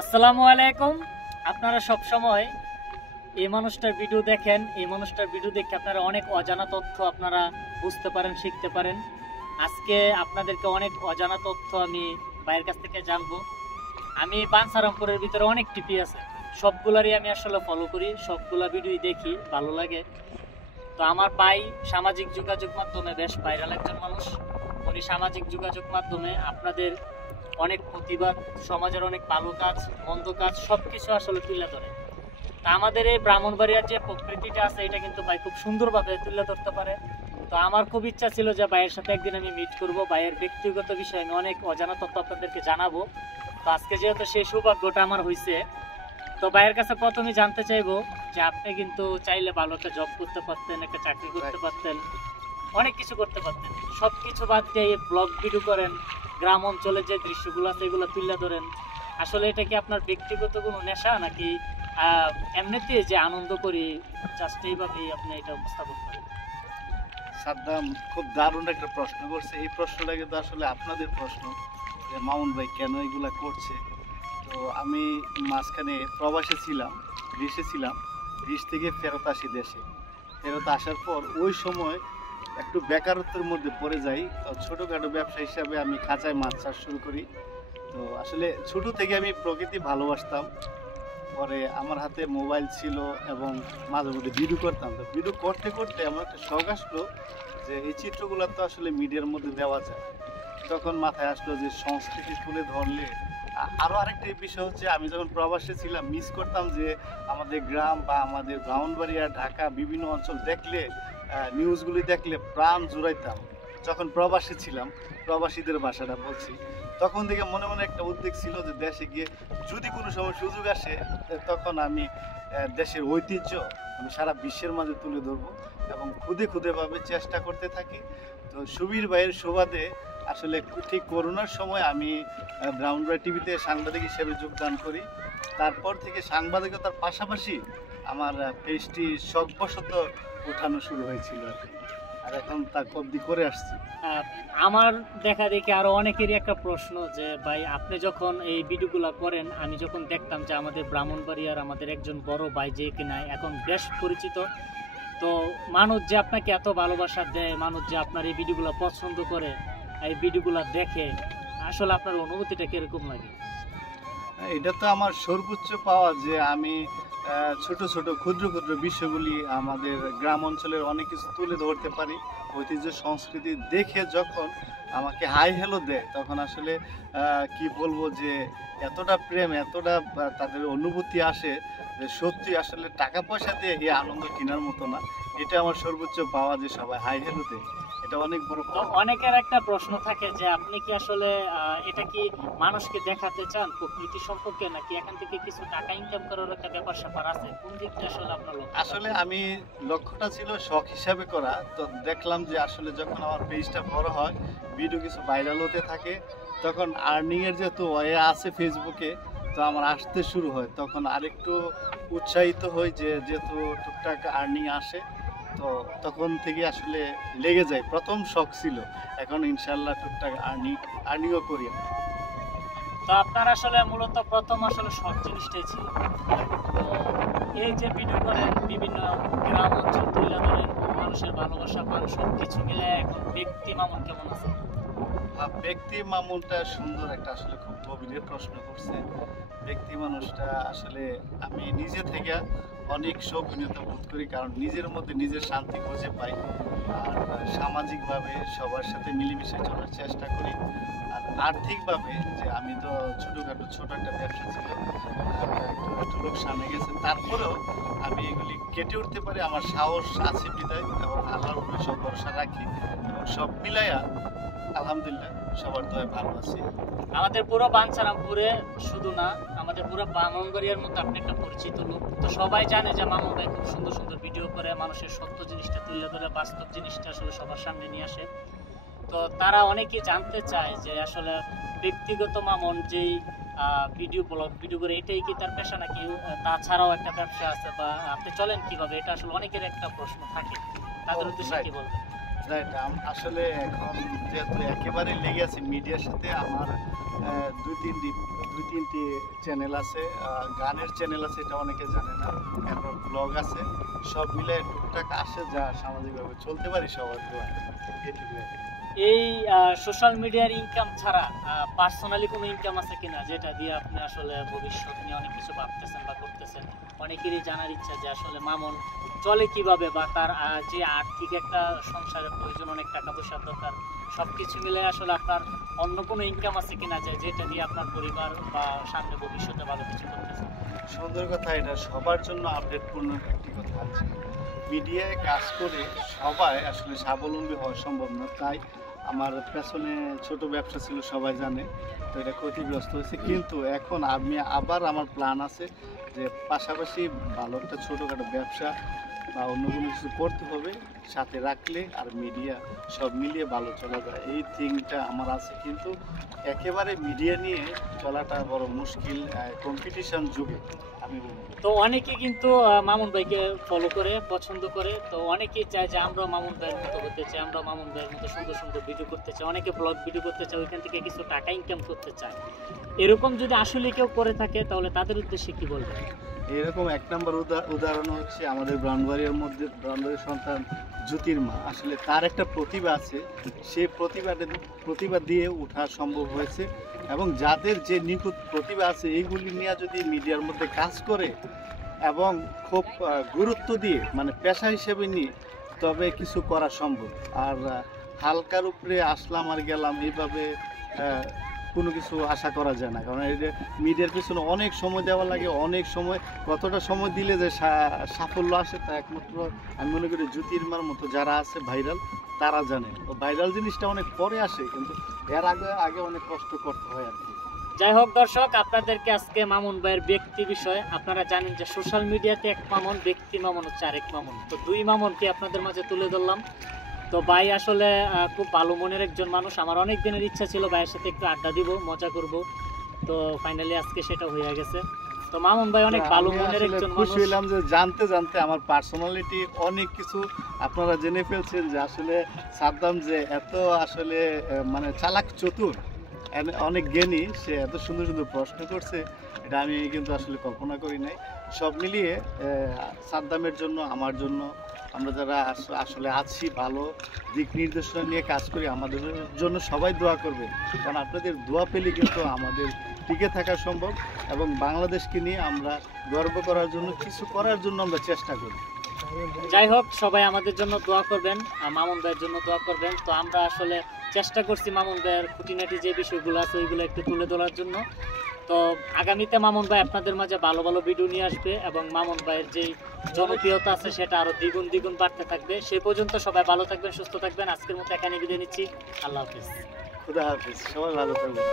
আসসালামু আলাইকুম। আপনারা সব সময় এই মানুষটার ভিডিও দেখেন, এই মানুষটার ভিডিও দেখে আপনারা অনেক অজানা তথ্য আপনারা বুঝতে পারেন, শিখতে পারেন। আজকে আপনাদেরকে অনেক অজানা তথ্য আমি ভাইয়ের কাছ থেকে জানবো। আমি বাঞ্ছারামপুরের ভিতরে অনেক টিপি আছে, সবগুলারই আমি আসলে ফলো করি, সবগুলা ভিডিওই দেখি, ভালো লাগে। তো আমার ভাই সামাজিক যোগাযোগ মাধ্যমে বেশ ভাইরাল একজন মানুষ। উনি সামাজিক যোগাযোগ মাধ্যমে আপনাদের অনেক প্রতিবাদ, সমাজের অনেক ভালো কাজ, মন্দ কাজ সবকিছু আসলে তুলে ধরে। তা আমাদের এই ব্রাহ্মণবাড়িয়ার যে প্রকৃতিটা আছে এটা কিন্তু ভাই খুব সুন্দরভাবে তুলে ধরতে পারে। তো আমার খুব ইচ্ছা ছিল যে ভাইয়ের সাথে একদিন আমি মিট করব, ভাইয়ের ব্যক্তিগত বিষয়ে আমি অনেক অজানা তথ্য আপনাদেরকে জানাবো। তো আজকে যেহেতু সেই সৌভাগ্যটা আমার হয়েছে, তো ভাইয়ের কাছে প্রথমে জানতে চাইবো যে আপনি কিন্তু চাইলে ভালো একটা জব করতে পারতেন, একটা চাকরি করতে পারতেন, অনেক কিছু করতে পারতেন। সব কিছু বাদ দিয়ে ব্লগ ভিডিও করেন, গ্রাম অঞ্চলের যে দৃশ্যগুলো আছে এগুলো তুলে ধরেন। আসলে এটা কি আপনার ব্যক্তিগত কোনো নেশা, নাকি এমনিতে যে আনন্দ করি জাস্ট এইভাবেই আপনি এটা উপস্থাপন করেন? সাদ্দাম খুব দারুণ একটা প্রশ্ন করছে। এই প্রশ্নটা কিন্তু আসলে আপনাদের প্রশ্ন যে মামুন ভাই কেন এগুলা করছে। তো আমি মাঝখানে প্রবাসে ছিলাম, গ্রীসে ছিলাম। গ্রীস থেকে ফেরত আসি দেশে। ফেরত আসার পর ওই সময় একটু বেকারত্বের মধ্যে পড়ে যাই। তো ছোটোখাটো ব্যবসা হিসাবে আমি খাঁচায় মাছ চাষ শুরু করি। তো আসলে ছোটো থেকে আমি প্রকৃতি ভালোবাসতাম। পরে আমার হাতে মোবাইল ছিল এবং মাঝে মধ্যে ভিডিও করতাম। তো ভিডিও করতে করতে আমার একটা শখ আসলো যে এই চিত্রগুলো তো আসলে মিডিয়ার মধ্যে দেওয়া যায়। তখন মাথায় আসলো যে সংস্কৃতি তুলে ধরলে আরও আরেকটা বিষয় হচ্ছে, আমি যখন প্রবাসে ছিলাম মিস করতাম যে আমাদের গ্রাম বা আমাদের ব্রাহ্মণবাড়িয়া, ঢাকা বিভিন্ন অঞ্চল দেখলে, নিউজগুলি দেখলে প্রাণ জুড়াইতাম। যখন প্রবাসে ছিলাম, প্রবাসীদের ভাষাটা বলছি, তখন থেকে মনে মনে একটা উদ্বেগ ছিল যে দেশে গিয়ে যদি কোনো সময় সুযোগ আসে তখন আমি দেশের ঐতিহ্য আমি সারা বিশ্বের মাঝে তুলে ধরবো এবং খুদে খুদেভাবে চেষ্টা করতে থাকি। তো সুবীর ভাইয়ের সুবাদে আসলে ঠিক করোনার সময় আমি ব্রাহ্মণবাড়িয়া টিভিতে সাংবাদিক হিসেবে যোগদান করি। তারপর থেকে সাংবাদিকতার পাশাপাশি আমার পেজটি শখবশত উঠানো শুরু হয়েছিল আর এখন তা অবধি করে আসছি। আমার দেখা দেখি আরো অনেকেরই একটা প্রশ্ন যে ভাই আপনি যখন এই ভিডিওগুলো করেন, আমি যখন দেখতাম যে আমাদের ব্রাহ্মণবাড়িয়ার আমাদের একজন বড় ভাই যে কিনা এখন বেশ পরিচিত, তো মানুষ যে আপনাকে এত ভালোবাসা দেয়, মানুষ যে আপনার এই ভিডিওগুলো পছন্দ করে, এই ভিডিওগুলো দেখে, আসলে আপনার অনুভূতিটা কিরকম লাগে? এটা তো আমার সর্বোচ্চ পাওয়া যে আমি ছোট ছোট ক্ষুদ্র ক্ষুদ্র বিষয়গুলি আমাদের গ্রাম অঞ্চলের অনেক কিছু তুলে ধরতে পারি। ঐতিহ্য সংস্কৃতি দেখে যখন আমাকে হাই হ্যালো দেয় তখন আসলে কি বলবো যে এতটা প্রেম, এতটা তাদের অনুভূতি আসে যে সত্যি আসলে টাকা পয়সা দিয়ে এই আনন্দ কেনার মতো না। এটা আমার সর্বোচ্চ পাওয়া যে সবাই হাই হ্যালো দেয়, এটা অনেক বড়। অনেকের একটা প্রশ্ন থাকে যে আপনি কি আসলে এটা কি মানুষকে দেখাতে চান প্রকৃতি সম্পর্কে, নাকি এখান থেকে কিছু টাকা ইনকাম করার একটা ব্যাপার স্যাপার আছে? কোন দিকটা আসলে আপনার লক্ষ্য? আসলে আমি লক্ষ্যটা ছিল শখ হিসাবে করা। তো দেখলাম যে আসলে যখন আমার পেজটা বড় হয়, ভিডিও কিছু ভাইরাল হতে থাকে, তখন আর্নিংয়ের যেহেতু ওয়ে আছে ফেসবুকে, তো আমার আসতে শুরু হয়। তখন আরেকটু উৎসাহিত হই যে যেহেতু টুকটাক আর্নিং আসে, তো তখন থেকে আসলে লেগে যায়। প্রথম শখ ছিল, এখন ইনশাল্লাহ টুকটাক আর্নিংও করি। তো আপনার আসলে মূলত প্রথম আসলে শর্ট জিনিসটাই ছিল। তো এই যে ভিডিও করেন, বিভিন্ন গ্রাম অঞ্চল তুলে ধরেন, মানুষের ভালোবাসা পান, সব কিছু মিলে এখন ব্যক্তি মামুন কেমন আছে? ব্যক্তি মামুনটা সুন্দর একটা আসলে খুব গভীর প্রশ্ন করছে। ব্যক্তি মানুষটা আসলে আমি নিজে থেকে অনেক শৌখিনতা বোধ করি, কারণ নিজের মধ্যে নিজের শান্তি খুঁজে পাই। আর সামাজিকভাবে সবার সাথে মিলেমিশে চলার চেষ্টা করি। আর আর্থিকভাবে যে আমি তো ছোটোখাটো ছোট একটা ব্যবসা ছিল, একটু লোকসান হয়ে গেছে, তারপরেও আমি এগুলি কেটে উঠতে পারি। আমার সাহস আছে বিদায় এবং আল্লাহর উপরে সব ভরসা রাখি এবং সব মিলাইয়া আলহামদুলিল্লাহ সবার দয়ায় ভালো আছি। আমাদের পুরো বাঞ্ছারামপুরে শুধু না, আমাদের পুরো ব্রাহ্মণবাড়িয়ার মধ্যে আপনি একটা পরিচিত লোক। তো সবাই জানে যে মামুন ভাই খুব সুন্দর সুন্দর ভিডিও করে, মানুষের সত্য জিনিসটা তুলে ধরে, বাস্তব জিনিসটা আসলে সবার সামনে নিয়ে আসে। তো তারা অনেকেই জানতে চায় যে আসলে ব্যক্তিগত মামুন যেই ভিডিও ব্লগ ভিডিও করে, এটাই কি তার পেশা, নাকি তাছাড়াও একটা ব্যবসা আছে, বা আপনি চলেন কিভাবে? এটা আসলে অনেকের একটা প্রশ্ন থাকে, তাদের উদ্দেশ্যে কি বলবেন? রাইট, আসলে এখন যেহেতু একেবারে লেগে আছে মিডিয়ার সাথে, আমার দুই তিনটি চ্যানেল আছে, গানের চ্যানেল আছে, এটা অনেকে জানে না, এরপর ব্লগ আছে, সব মিলে টুকটাক আসে যা সামাজিকভাবে চলতে পারি সবার দোয়া। এটুকুই। এই সোশ্যাল মিডিয়ার ইনকাম ছাড়া পার্সোনালি কোনো ইনকাম আছে কিনা, যেটা দিয়ে আপনি আসলে ভবিষ্যৎ নিয়ে অনেক কিছু ভাবতেছেন বা করতেছেন? অনেকেরই জানার ইচ্ছা যে আসলে মামুন চলে কিভাবে, বা তার যে আর্থিক একটা সংসারের প্রয়োজন, অনেক টাকা পয়সার দরকার, সব কিছু মিলে আসলে আপনার অন্য কোনো ইনকাম আছে কিনা যেটা দিয়ে আপনার পরিবার বা সামনে ভবিষ্যতে ভালো কিছু করতেছেন? সুন্দর কথা, এটা সবার জন্য আপডেটপূর্ণ একটি কথা আছে। মিডিয়ায় কাজ করে সবাই আসলে স্বাবলম্বী হওয়া সম্ভব না, তাই আমার পেছনে ছোট ব্যবসা ছিল, সবাই জানে, তো এটা ক্ষতিগ্রস্ত হয়েছে। কিন্তু এখন আমি আবার আমার প্ল্যান আছে যে পাশাপাশি ভালো একটা ছোটোখাটো ব্যবসা বা অন্য কোনো কিছু করতে হবে, সাথে রাখলে আর মিডিয়া সব মিলিয়ে ভালো চলা যায়, এই থিংটা আমার আছে। কিন্তু একেবারে মিডিয়া নিয়ে চলাটা বড় মুশকিল কম্পিটিশন যুগে, আমি বলবো। তো অনেকে কিন্তু মামুন ভাইকে ফলো করে, পছন্দ করে, তো অনেকেই চায় যে আমরা মামুন ভাইয়ের মতো হতে চাই, আমরা মামুন ভাইয়ের মতো সুন্দর সুন্দর ভিডিও করতে চাই, অনেকে ব্লগ ভিডিও করতে চায়, ওইখান থেকে কিছু টাকা ইনকাম করতে চায়। এরকম যদি আসলে কেউ করে থাকে তাহলে তাদের উদ্দেশ্যে কি বলবেন? এরকম এক নম্বর উদাহরণ হচ্ছে আমাদের ব্রাহ্মণবাড়িয়ার মধ্যে ব্রাহ্মণবাড়ির সন্তান জ্যোতির মা, আসলে তার একটা প্রতিভা আছে, সেই প্রতিভা দিয়ে ওঠা সম্ভব হয়েছে। এবং যাদের যে নিখুঁত প্রতিভা আছে এইগুলি নিয়ে যদি মিডিয়ার মধ্যে কাজ করে এবং খুব গুরুত্ব দিয়ে মানে পেশা হিসেবে নিয়ে, তবে কিছু করা সম্ভব। আর হালকার উপরে আসলাম আর গেলাম এইভাবে কোনো কিছু আশা করা যায় না, কারণ এই যে মিডিয়ার পিছনে অনেক সময় দেওয়া লাগে, অনেক সময়, কতটা সময় দিলে যে সাফল্য আসে তা একমাত্র আমি মনে করি জ্যোতির্মার মতো যারা আছে ভাইরাল তারা জানে। তো ভাইরাল জিনিসটা অনেক পরে আসে, কিন্তু এর আগে অনেক কষ্ট করতে হয় আর কি। যাই হোক দর্শক, আপনাদেরকে আজকে মামুন ভাইয়ের ব্যক্তি বিষয়, আপনারা জানেন যে সোশ্যাল মিডিয়াতে এক মামুন, ব্যক্তি মামুন হচ্ছে আরেক মামুন, তো দুই মামুনকে আপনাদের মাঝে তুলে ধরলাম। তো ভাই আসলে খুব ভালো মনের একজন মানুষ, আমার অনেক দিনের ইচ্ছা ছিল ভাইয়ের সাথে একটু আড্ডা দিব, মজা করব, তো ফাইনালি আজকে সেটা হয়ে গেছে। তো মামুন ভাই অনেক ভালো মনের একজন মানুষ। খুশি হলাম যে জানতে আমার পার্সোনালিটি অনেক কিছু আপনারা জেনে ফেলছেন, যে আসলে সাদ্দাম যে এত আসলে মানে চালাক চতুর, অনেক জ্ঞানী, সে এত সুন্দর সুন্দর প্রশ্ন করছে, এটা আমি কিন্তু আসলে কল্পনা করি নাই। সব মিলিয়ে সাদ্দামের জন্য, আমার জন্য, আমরা যারা আসলে আছি ভালো দিক নির্দেশনা নিয়ে কাজ করি, আমাদের জন্য সবাই দোয়া করবে, কারণ আপনাদের দোয়া পেলে কিন্তু আমাদের টিকে থাকা সম্ভব, এবং বাংলাদেশকে নিয়ে আমরা গর্ব করার জন্য, কিছু করার জন্য আমরা চেষ্টা করি। যাই হোক, সবাই আমাদের জন্য দোয়া করবেন, মামুন ভাইয়ের জন্য দোয়া করবেন। তো আমরা আসলে চেষ্টা করছি মামুন ভাইয়ের খুঁটিনাটি যে বিষয়গুলো আছে ওইগুলো একটু তুলে ধরার জন্য। তো আগামীতে মামুন ভাই আপনাদের মাঝে ভালো ভালো ভিডিও নিয়ে আসবে, এবং মামুন ভাইয়ের যে জনপ্রিয়তা আছে সেটা আরো দ্বিগুণ বাড়তে থাকবে। সে পর্যন্ত সবাই ভালো থাকবেন, সুস্থ থাকবেন। আজকের মতো এখানে বিদায় নিচ্ছি। আল্লাহ হাফিজ। খুদা হাফিজ, সবাই ভালো থাকবেন।